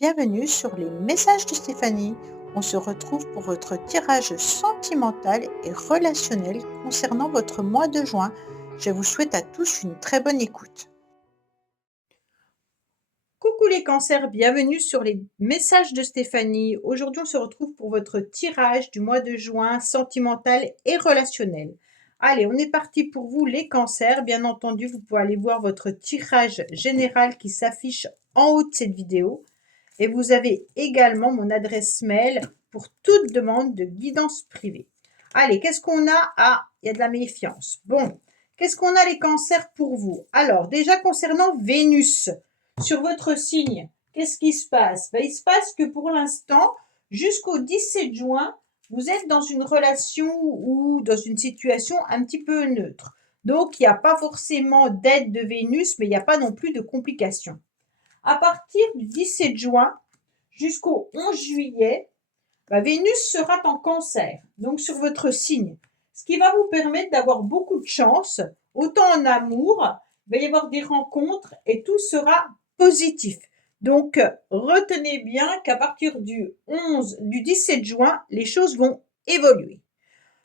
Bienvenue sur les messages de Stéphanie. On se retrouve pour votre tirage sentimental et relationnel concernant votre mois de juin. Je vous souhaite à tous une très bonne écoute. Coucou les cancers, bienvenue sur les messages de Stéphanie. Aujourd'hui, on se retrouve pour votre tirage du mois de juin sentimental et relationnel. Allez, on est parti pour vous les cancers. Bien entendu, vous pouvez aller voir votre tirage général qui s'affiche en haut de cette vidéo. Et vous avez également mon adresse mail pour toute demande de guidance privée. Allez, qu'est-ce qu'on a? Ah, il y a de la méfiance. Bon, qu'est-ce qu'on a les cancers pour vous? Alors, déjà concernant Vénus, sur votre signe, qu'est-ce qui se passe? Ben, il se passe que pour l'instant, jusqu'au 17 juin, vous êtes dans une relation ou dans une situation un petit peu neutre. Donc, il n'y a pas forcément d'aide de Vénus, mais il n'y a pas non plus de complications. À partir du 17 juin jusqu'au 11 juillet, Vénus sera en cancer, donc sur votre signe, ce qui va vous permettre d'avoir beaucoup de chance, autant en amour, il va y avoir des rencontres et tout sera positif. Donc, retenez bien qu'à partir du 17 juin, les choses vont évoluer.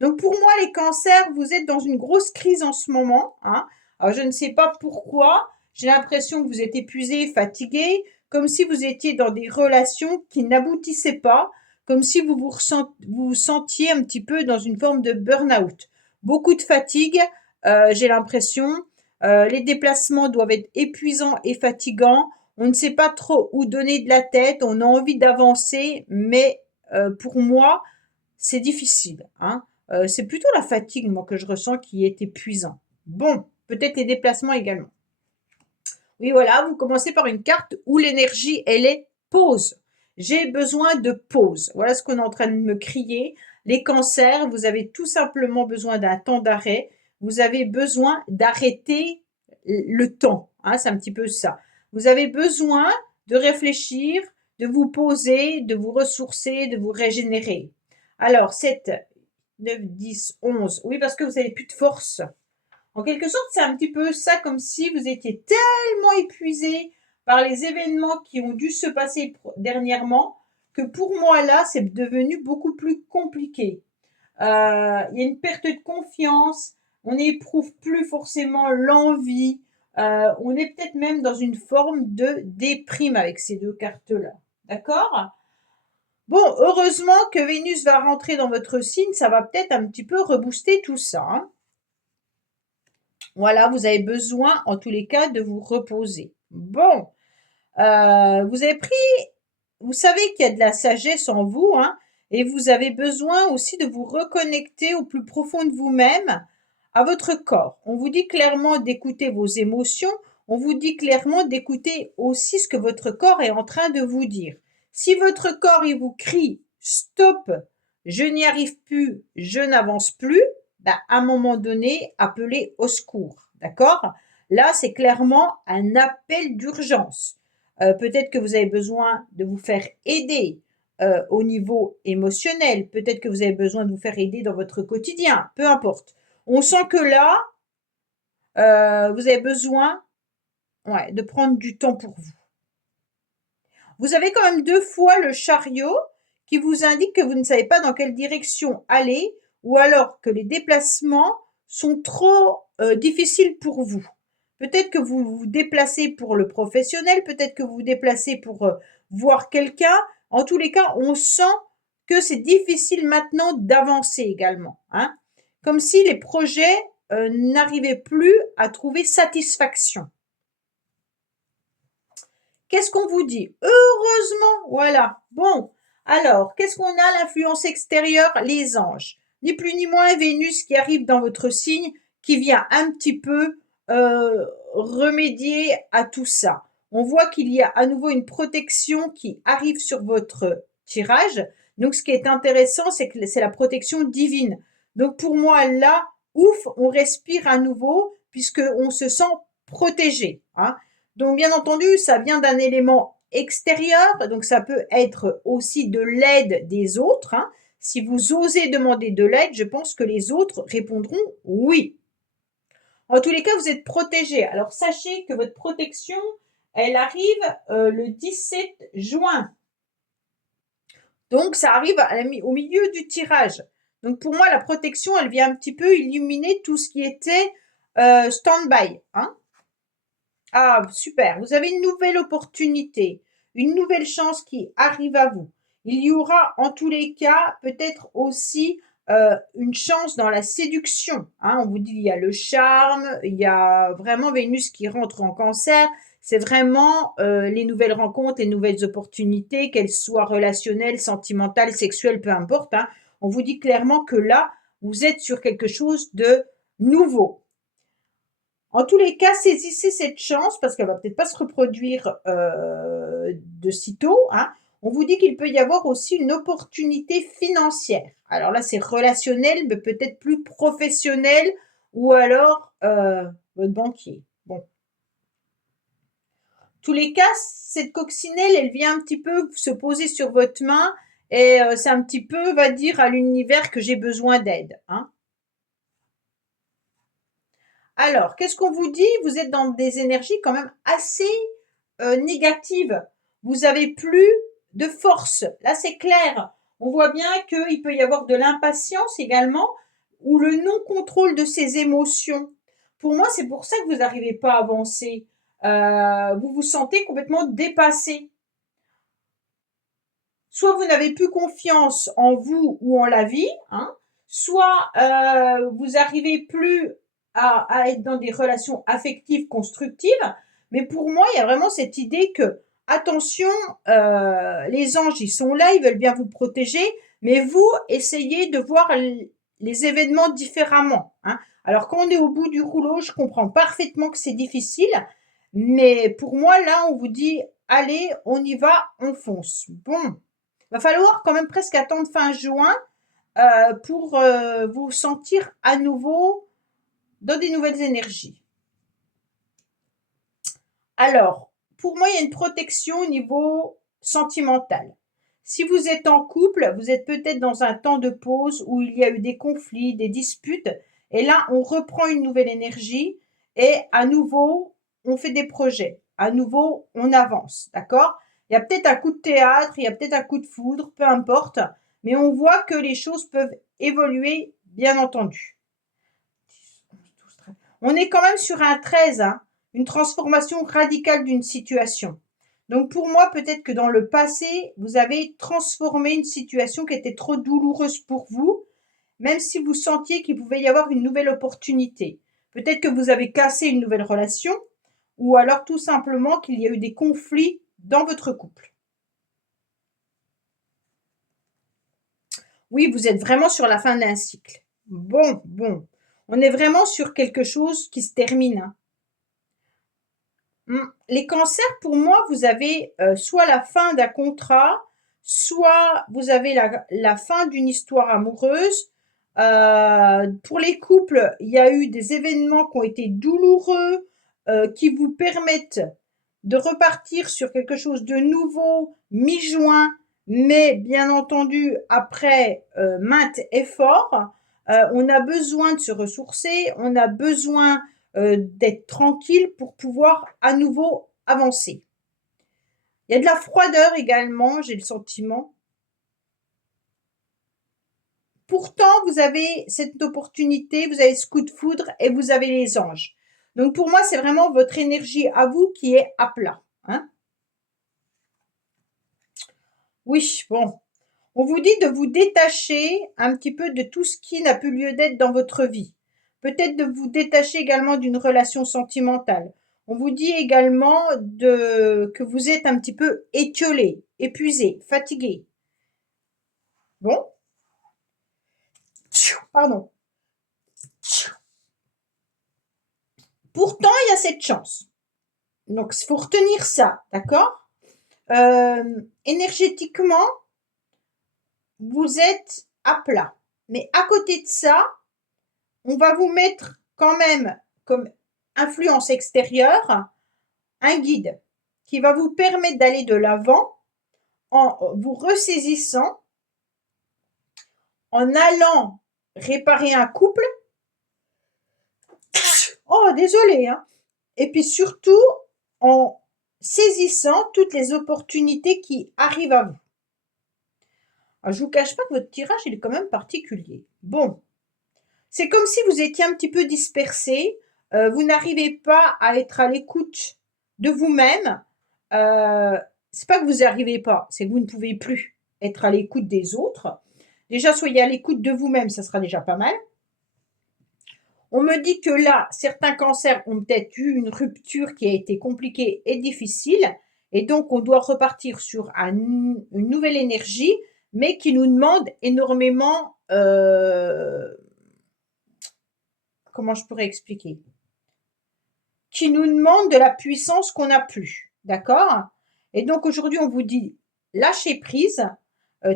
Donc, pour moi, les cancers, vous êtes dans une grosse crise en ce moment, hein. Alors, je ne sais pas pourquoi. J'ai l'impression que vous êtes épuisé, fatigué, comme si vous étiez dans des relations qui n'aboutissaient pas, comme si vous sentiez un petit peu dans une forme de burn-out. Beaucoup de fatigue, j'ai l'impression. Les déplacements doivent être épuisants et fatigants. On ne sait pas trop où donner de la tête. On a envie d'avancer, mais pour moi, c'est difficile, hein. C'est plutôt la fatigue, moi, que je ressens qui est épuisant. Bon, peut-être les déplacements également. Oui, voilà, vous commencez par une carte où l'énergie, elle est pause. J'ai besoin de pause. Voilà ce qu'on est en train de me crier. Les cancers, vous avez tout simplement besoin d'un temps d'arrêt. Vous avez besoin d'arrêter le temps, hein, c'est un petit peu ça. Vous avez besoin de réfléchir, de vous poser, de vous ressourcer, de vous régénérer. Alors, 7, 9, 10, 11. Oui, parce que vous n'avez plus de force. En quelque sorte, c'est un petit peu ça, comme si vous étiez tellement épuisé par les événements qui ont dû se passer dernièrement, que pour moi, là, c'est devenu beaucoup plus compliqué. Il y a une perte de confiance, on n'éprouve plus forcément l'envie, on est peut-être même dans une forme de déprime avec ces deux cartes-là. D'accord? Bon, heureusement que Vénus va rentrer dans votre signe, ça va peut-être un petit peu rebooster tout ça, hein. Voilà, vous avez besoin, en tous les cas, de vous reposer. Bon, vous avez pris, vous savez qu'il y a de la sagesse en vous, hein, et vous avez besoin aussi de vous reconnecter au plus profond de vous-même, à votre corps. On vous dit clairement d'écouter vos émotions, on vous dit clairement d'écouter aussi ce que votre corps est en train de vous dire. Si votre corps, il vous crie stop, je n'y arrive plus, je n'avance plus, à un moment donné, appelez au secours. D'accord? Là, c'est clairement un appel d'urgence. Peut-être que vous avez besoin de vous faire aider au niveau émotionnel. Peut-être que vous avez besoin de vous faire aider dans votre quotidien. Peu importe. On sent que là, vous avez besoin, ouais, de prendre du temps pour vous. Vous avez quand même 2 fois le chariot qui vous indique que vous ne savez pas dans quelle direction aller ou alors que les déplacements sont trop difficiles pour vous. Peut-être que vous vous déplacez pour le professionnel, peut-être que vous vous déplacez pour voir quelqu'un. En tous les cas, on sent que c'est difficile maintenant d'avancer également, hein. Comme si les projets n'arrivaient plus à trouver satisfaction. Qu'est-ce qu'on vous dit? Heureusement, voilà. Bon, alors, qu'est-ce qu'on a? L'influence extérieure, les anges. Ni plus ni moins Vénus qui arrive dans votre signe, qui vient un petit peu remédier à tout ça. On voit qu'il y a à nouveau une protection qui arrive sur votre tirage. Donc, ce qui est intéressant, c'est que c'est la protection divine. Donc, pour moi, là, ouf, on respire à nouveau puisqu'on se sent protégé, hein. Donc, bien entendu, ça vient d'un élément extérieur, donc ça peut être aussi de l'aide des autres, hein. Si vous osez demander de l'aide, je pense que les autres répondront oui. En tous les cas, vous êtes protégé. Alors, sachez que votre protection, elle arrive le 17 juin. Donc, ça arrive au milieu du tirage. Donc, pour moi, la protection, elle vient un petit peu illuminer tout ce qui était stand-by. Hein. Ah, super. Vous avez une nouvelle opportunité, une nouvelle chance qui arrive à vous. Il y aura en tous les cas peut-être aussi une chance dans la séduction. Hein. On vous dit il y a le charme, il y a vraiment Vénus qui rentre en cancer. C'est vraiment les nouvelles rencontres, les nouvelles opportunités, qu'elles soient relationnelles, sentimentales, sexuelles, peu importe. Hein. On vous dit clairement que là, vous êtes sur quelque chose de nouveau. En tous les cas, saisissez cette chance parce qu'elle va peut-être pas se reproduire de sitôt. Hein. On vous dit qu'il peut y avoir aussi une opportunité financière. Alors là, c'est relationnel, mais peut-être plus professionnel ou alors votre banquier. Bon. En tous les cas, cette coccinelle, elle vient un petit peu se poser sur votre main et c'est un petit peu, va dire à l'univers que j'ai besoin d'aide. Hein. Alors, qu'est-ce qu'on vous dit? Vous êtes dans des énergies quand même assez négatives. Vous avez plus de force. Là, c'est clair. On voit bien qu'il peut y avoir de l'impatience également ou le non-contrôle de ses émotions. Pour moi, c'est pour ça que vous n'arrivez pas à avancer. Vous vous sentez complètement dépassé. Soit vous n'avez plus confiance en vous ou en la vie, hein, soit vous n'arrivez plus à être dans des relations affectives constructives. Mais pour moi, il y a vraiment cette idée que, attention, les anges, ils sont là, ils veulent bien vous protéger, mais vous, essayez de voir les événements différemment. Hein. Alors, quand on est au bout du rouleau, je comprends parfaitement que c'est difficile, mais pour moi, là, on vous dit, allez, on y va, on fonce. Bon, va falloir quand même presque attendre fin juin pour vous sentir à nouveau dans des nouvelles énergies. Alors, pour moi, il y a une protection au niveau sentimental. Si vous êtes en couple, vous êtes peut-être dans un temps de pause où il y a eu des conflits, des disputes, et là, on reprend une nouvelle énergie et à nouveau, on fait des projets. À nouveau, on avance, d'accord? Il y a peut-être un coup de théâtre, il y a peut-être un coup de foudre, peu importe, mais on voit que les choses peuvent évoluer, bien entendu. On est quand même sur un 13, hein, une transformation radicale d'une situation. Donc pour moi, peut-être que dans le passé, vous avez transformé une situation qui était trop douloureuse pour vous, même si vous sentiez qu'il pouvait y avoir une nouvelle opportunité. Peut-être que vous avez cassé une nouvelle relation, ou alors tout simplement qu'il y a eu des conflits dans votre couple. Oui, vous êtes vraiment sur la fin d'un cycle. Bon. On est vraiment sur quelque chose qui se termine. Hein. Les cancers, pour moi, vous avez soit la fin d'un contrat, soit vous avez la fin d'une histoire amoureuse. Pour les couples, il y a eu des événements qui ont été douloureux, qui vous permettent de repartir sur quelque chose de nouveau mi-juin, mais bien entendu après maintes efforts. On a besoin de se ressourcer, on a besoin d'être tranquille pour pouvoir à nouveau avancer. Il y a de la froideur également, j'ai le sentiment. Pourtant, vous avez cette opportunité, vous avez ce coup de foudre et vous avez les anges. Donc pour moi, c'est vraiment votre énergie à vous qui est à plat. Hein. Oui, bon. On vous dit de vous détacher un petit peu de tout ce qui n'a plus lieu d'être dans votre vie. Peut-être de vous détacher également d'une relation sentimentale. On vous dit également que vous êtes un petit peu étiolé, épuisé, fatigué. Bon, pardon. Pourtant, il y a cette chance. Donc, il faut retenir ça, d'accord? Énergétiquement, vous êtes à plat. Mais à côté de ça, on va vous mettre quand même comme influence extérieure un guide qui va vous permettre d'aller de l'avant en vous ressaisissant, en allant réparer un couple. Oh, désolé, hein. Et puis surtout, en saisissant toutes les opportunités qui arrivent à vous. Alors, je ne vous cache pas que votre tirage, il est quand même particulier. Bon, c'est comme si vous étiez un petit peu dispersé, vous n'arrivez pas à être à l'écoute de vous-même. C'est pas que vous n'y arrivez pas, c'est que vous ne pouvez plus être à l'écoute des autres. Déjà, soyez à l'écoute de vous-même, ça sera déjà pas mal. On me dit que là, certains cancers ont peut-être eu une rupture qui a été compliquée et difficile, et donc on doit repartir sur une nouvelle énergie, mais qui nous demande énormément, comment je pourrais expliquer? Qui nous demande de la puissance qu'on n'a plus, d'accord? Et donc aujourd'hui, on vous dit lâchez prise,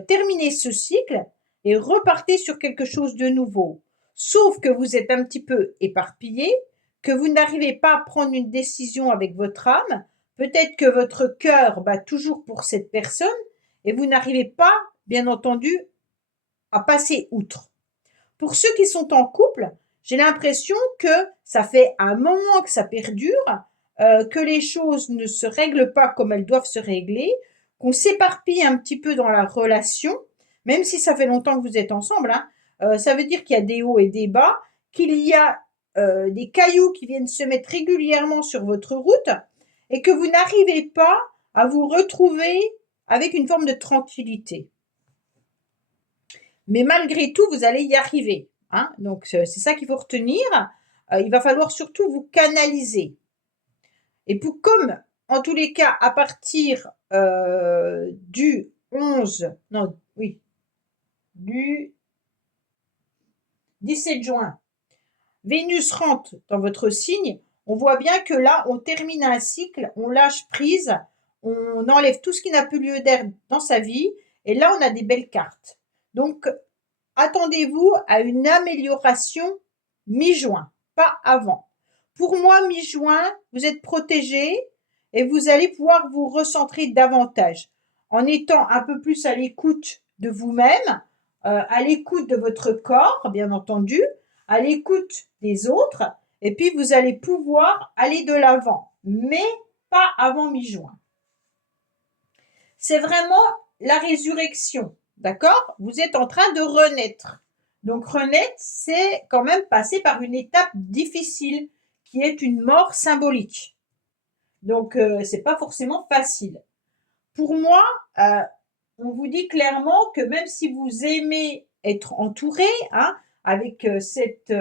terminez ce cycle et repartez sur quelque chose de nouveau. Sauf que vous êtes un petit peu éparpillé, que vous n'arrivez pas à prendre une décision avec votre âme, peut-être que votre cœur bat toujours pour cette personne et vous n'arrivez pas, bien entendu, à passer outre. Pour ceux qui sont en couple, j'ai l'impression que ça fait un moment que ça perdure, que les choses ne se règlent pas comme elles doivent se régler, qu'on s'éparpille un petit peu dans la relation, même si ça fait longtemps que vous êtes ensemble, hein, ça veut dire qu'il y a des hauts et des bas, qu'il y a des cailloux qui viennent se mettre régulièrement sur votre route et que vous n'arrivez pas à vous retrouver avec une forme de tranquillité. Mais malgré tout, vous allez y arriver. Hein. Donc, c'est ça qu'il faut retenir. Il va falloir surtout vous canaliser. Et comme, en tous les cas, à partir du 11, non, oui, du 17 juin, Vénus rentre dans votre signe, on voit bien que là, on termine un cycle, on lâche prise, on enlève tout ce qui n'a plus lieu d'être dans sa vie, et là, on a des belles cartes. Donc, attendez-vous à une amélioration mi-juin, pas avant. Pour moi, mi-juin, vous êtes protégé et vous allez pouvoir vous recentrer davantage en étant un peu plus à l'écoute de vous-même, à l'écoute de votre corps, bien entendu, à l'écoute des autres, et puis vous allez pouvoir aller de l'avant, mais pas avant mi-juin. C'est vraiment la résurrection, d'accord? Vous êtes en train de renaître. Donc renaître, c'est quand même passer par une étape difficile, qui est une mort symbolique. Donc c'est pas forcément facile. Pour moi, on vous dit clairement que même si vous aimez être entouré, hein, avec cette...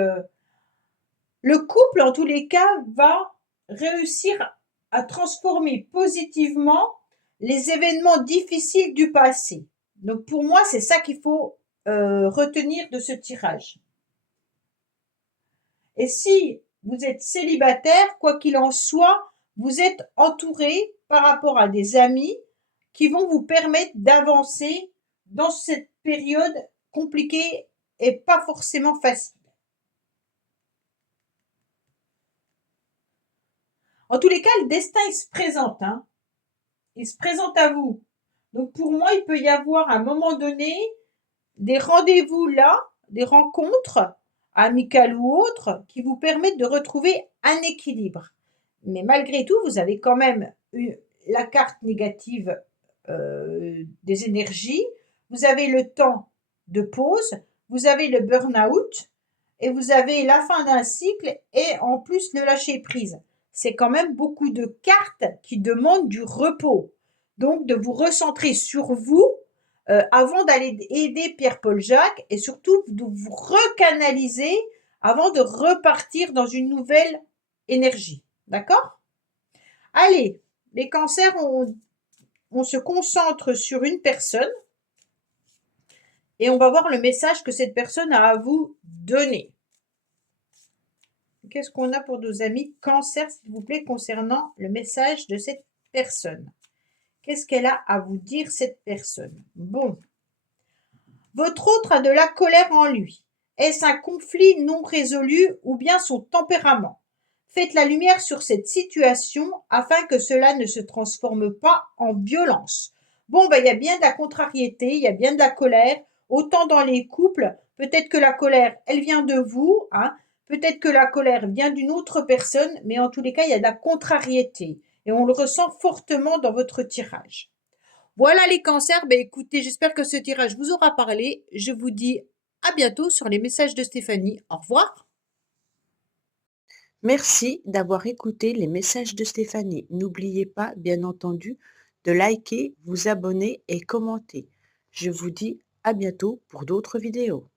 le couple, en tous les cas, va réussir à transformer positivement les événements difficiles du passé. Donc pour moi, c'est ça qu'il faut retenir de ce tirage. Et si vous êtes célibataire, quoi qu'il en soit, vous êtes entouré par rapport à des amis qui vont vous permettre d'avancer dans cette période compliquée et pas forcément facile. En tous les cas, le destin, il se présente. Hein. Il se présente à vous. Donc pour moi, il peut y avoir à un moment donné des rendez-vous là, des rencontres amicales ou autres, qui vous permettent de retrouver un équilibre. Mais malgré tout, vous avez quand même eu la carte négative des énergies, vous avez le temps de pause, vous avez le burn-out, et vous avez la fin d'un cycle et en plus le lâcher prise. C'est quand même beaucoup de cartes qui demandent du repos. Donc de vous recentrer sur vous avant d'aller aider Pierre-Paul Jacques et surtout de vous recanaliser avant de repartir dans une nouvelle énergie. D'accord? Allez, les cancers, on se concentre sur une personne et on va voir le message que cette personne a à vous donner. Qu'est-ce qu'on a pour nos amis cancer, s'il vous plaît, concernant le message de cette personne? Qu'est-ce qu'elle a à vous dire, cette personne? Bon. Votre autre a de la colère en lui. Est-ce un conflit non résolu ou bien son tempérament? Faites la lumière sur cette situation afin que cela ne se transforme pas en violence. Bon, il y a bien de la contrariété, il y a bien de la colère, autant dans les couples. Peut-être que la colère, elle vient de vous, hein. Peut-être que la colère vient d'une autre personne, mais en tous les cas, il y a de la contrariété. et on le ressent fortement dans votre tirage. Voilà les cancers, ben écoutez, j'espère que ce tirage vous aura parlé. Je vous dis à bientôt sur les messages de Stéphanie. Au revoir. Merci d'avoir écouté les messages de Stéphanie. N'oubliez pas, bien entendu, de liker, vous abonner et commenter. Je vous dis à bientôt pour d'autres vidéos.